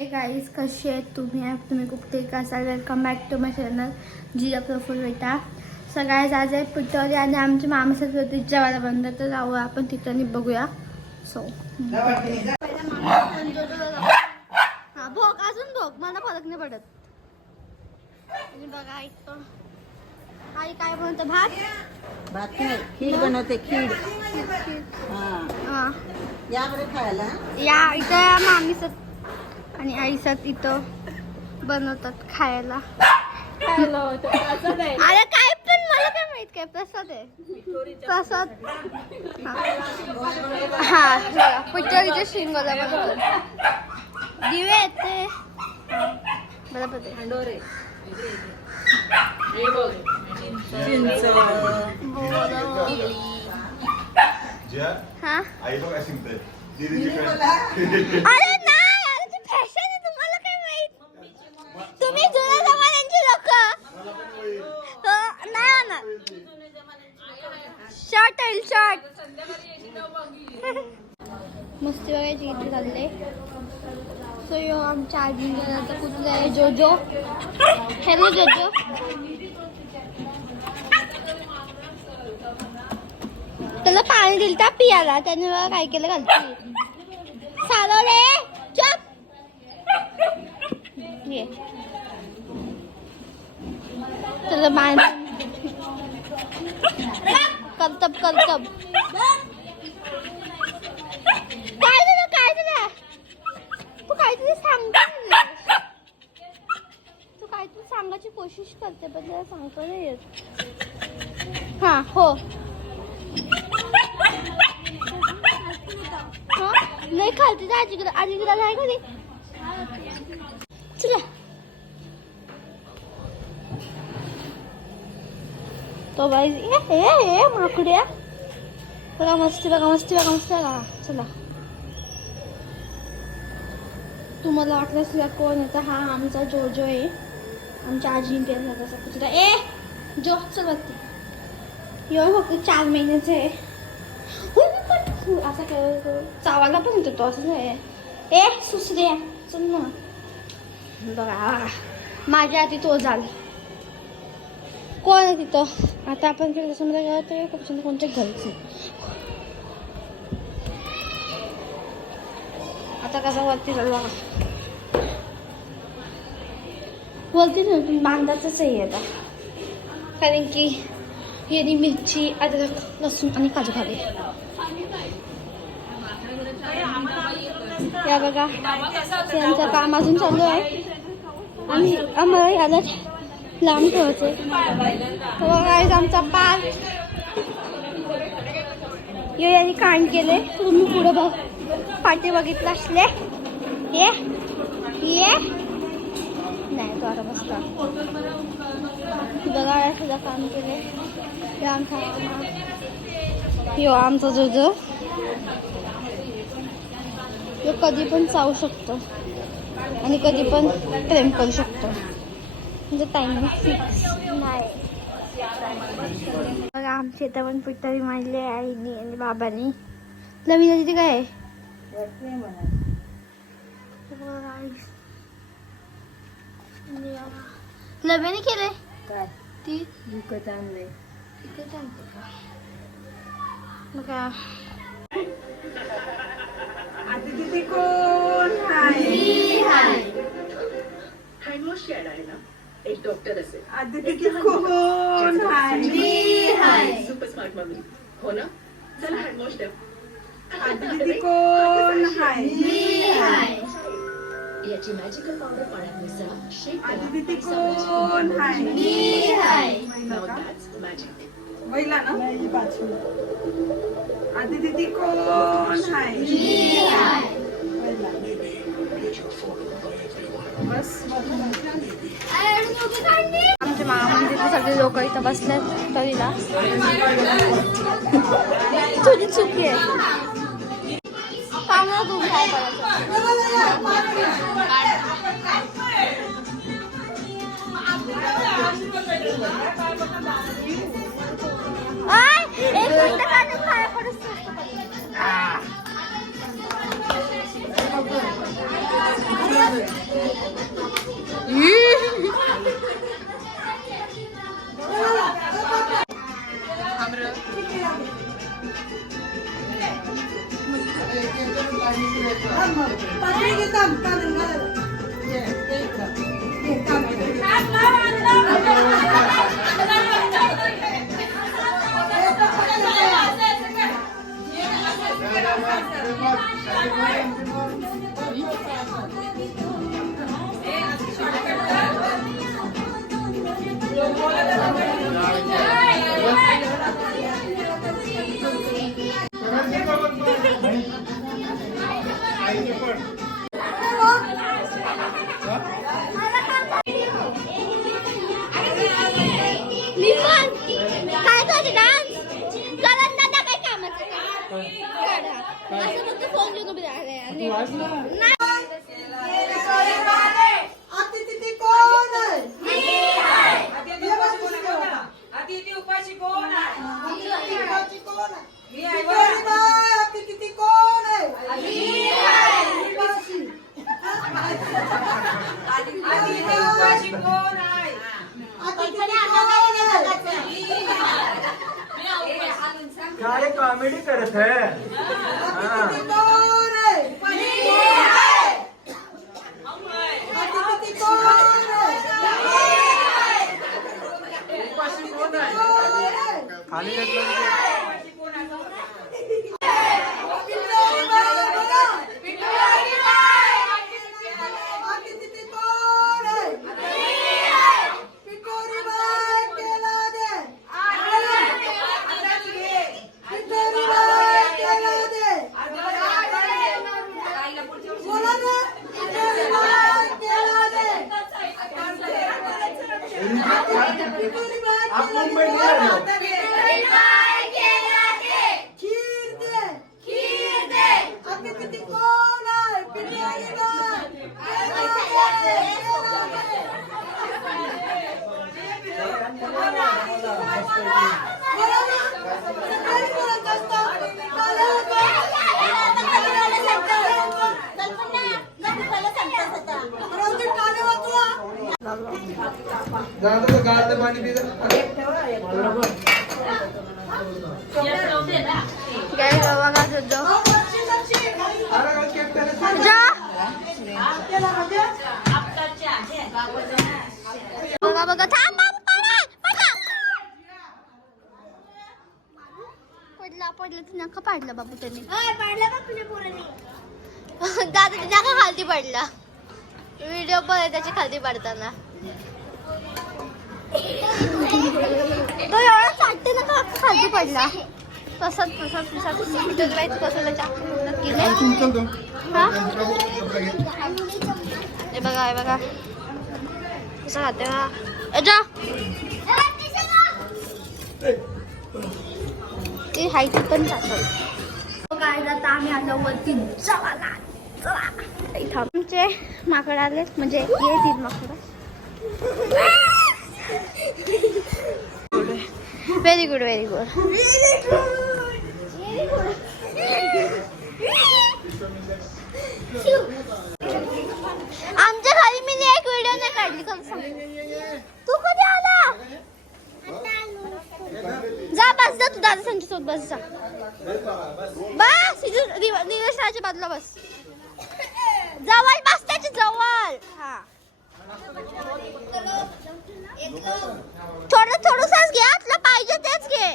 Guys कशी आहेत तुम्ही कुठे का असाल welcome back to my channel Jiya Praful बेटा. सगळ्यात आज आहे पिठोरी आणि आमची मामासाठी होती जेवायला बंद तर जाऊ आपण तिथं बघूया. सो हा भोग अजून भोग मला फरक नाही पडत. बघा इथं आई काय बनवते भात नाही खीर बनवते खीर. हा या बरे खायला या इथं मामीच आणि आईसात इथं बनवतात खायला. अरे काय पण मला काय माहित काय प्रसाद आहे प्रसाद. हा पिठोरीच्या शिंगाला बनवतात दिवे आहेत ते बरोबर हा. अरे नाही फॅशन आहे तुम्हाला काय माहित. तुम्ही जुन्या जमान्यांची लोक नाही ना. शॉर्ट आहे शॉर्ट मस्ती बघायची इथे चालले. सो यो आमच्या आजीचा कुत्रा आहे जोजो. हॅलो जोजो. त्याला पाणी दिलं त्या पियाला त्याने मला काय केलं घालते सालो रे चुप. ये त्याला करतब करतब काय झालं तू काहीतरी सांगते. तू काहीतरी सांगायची कोशिश करते पण त्याला सांगतो नाही येत. हा हो नाही खालती तर आजीकडे नाही कधी. चला तो बाई ए माकड्या बघा मस्ती बघा मस्ती बघा मस्ती बघा. चला तुम्हाला वाटलं असेल कोण येतं. हा आमचा जोजो आहे आमच्या आजीने तसा कुत्रा. ए जो चल बघते यो फक्त 4 महिन्याचं आहे. असं काय चावायला पण येतो तो असं आहे. ए सुसऱ्या चल ना. बघा माझ्या आधी तो झाला कोण आहे तिथं. आता आपण त्याच्यामध्ये गेलो तर खूप सुंदर कोणते घरचे. आता कसं वरती झालं बघा वरती नाही बांधायचंच आहे आता कारण की हिरवी मिरची अद्रक लसूण आणि काजू घाले. या बघा त्यांचं काम अजून चालू आहे आणि आम्हाला याला लांब ठेवायचं. बघा आमचा पार यांनी कांड केले. तुम्ही पुढे बघ पाठी बघितलं असले ये ये नाही तो आता बसता बघा सुद्धा काम केले. यो आमचा जोजो तो कधी पण चावू शकतो आणि कधी पण प्रेम करू शकतो म्हणजे टाइमिंग फिक्स नाही. बघा आमच्या इथं पण पिठोरी मांडली आईनी आणि बाबांनी. नवीन तिथे काय आहे लव्याने केलंय ती विकत आणले. विकत आणते का बघा. आता तिथे कोण आहे. हँडवॉश यायला आहे ना एक डॉक्टर असेल. आता तिथे कोण आहे. सुपर स्मार्ट मम्मी हो ना. चला हँडवॉश द्या. आता तिथे कोण आहे. याची मॅजिकल पावडर पाण्यात मिसळा शेक आता तिथे कोण आहे. मॅजिक पहिला ना आता तिथे कोण आहे. बस आमच्या मामांचे सगळे लोक इथं बसलेत तरीला. तुझी चुकी आहे कामाला तू काय करायचं. मी पण काय करते डान्स करत दादा काय कामाचं काढा असं फक्त फोन घेऊन उभी राहिली अतिथी कोण आहे? अतिथी उपाशी कोण आहे? अतिथी कोण आहे? मी आहे कोणी बाय? अतिथी कोण आहे? उपाशी. अतिथी उपाशी कोण आहे? अतिथी कोण आहे? काय कॉमेडी करत है अतिथी कोण आहे? अतिथी कोण आहे? उपाशी कोण आहे कोण आहे? खाली घेतलं पिठोरी बाय बघा. अतिथी कोण आहे? पिठोरी बाय केला दे. पिठोरी बाय केला दे. बोला ना. पिठोरी बाय केला दे. पिठोरी बाय आप केला मुंबई दे. गेले खीर दे. अतिथी कोण आहे? पिठोरी बाय केला दे. जातो गाड पाणी पित काय बघा तुझं बघा बघा थांब बाबू पडला तू नका पाडला बाबू त्यांनी दादा नका खालती पडला व्हिडिओ पण आहे त्याची खालती पडताना तो एवढा चाटते ना का खालती पडला तसंच हे बघा हे बघा कसं खाते हा ती हायची पण चाटल काय जाता आम्ही आलो वरती चला इथं आमचे माकड आले म्हणजे येतील माकड व्हेरी गुड आमच्या खाली मी एक व्हिडिओ नाही काढली कसं सांग तू कधी आला जा बस जा तू दादा संजय सोबत बस जा बस निवेशनाच्या बाजूला बस जवळ बस त्याच्या जवळ हा थोडंसंच घे तुला पाहिजे तेच घे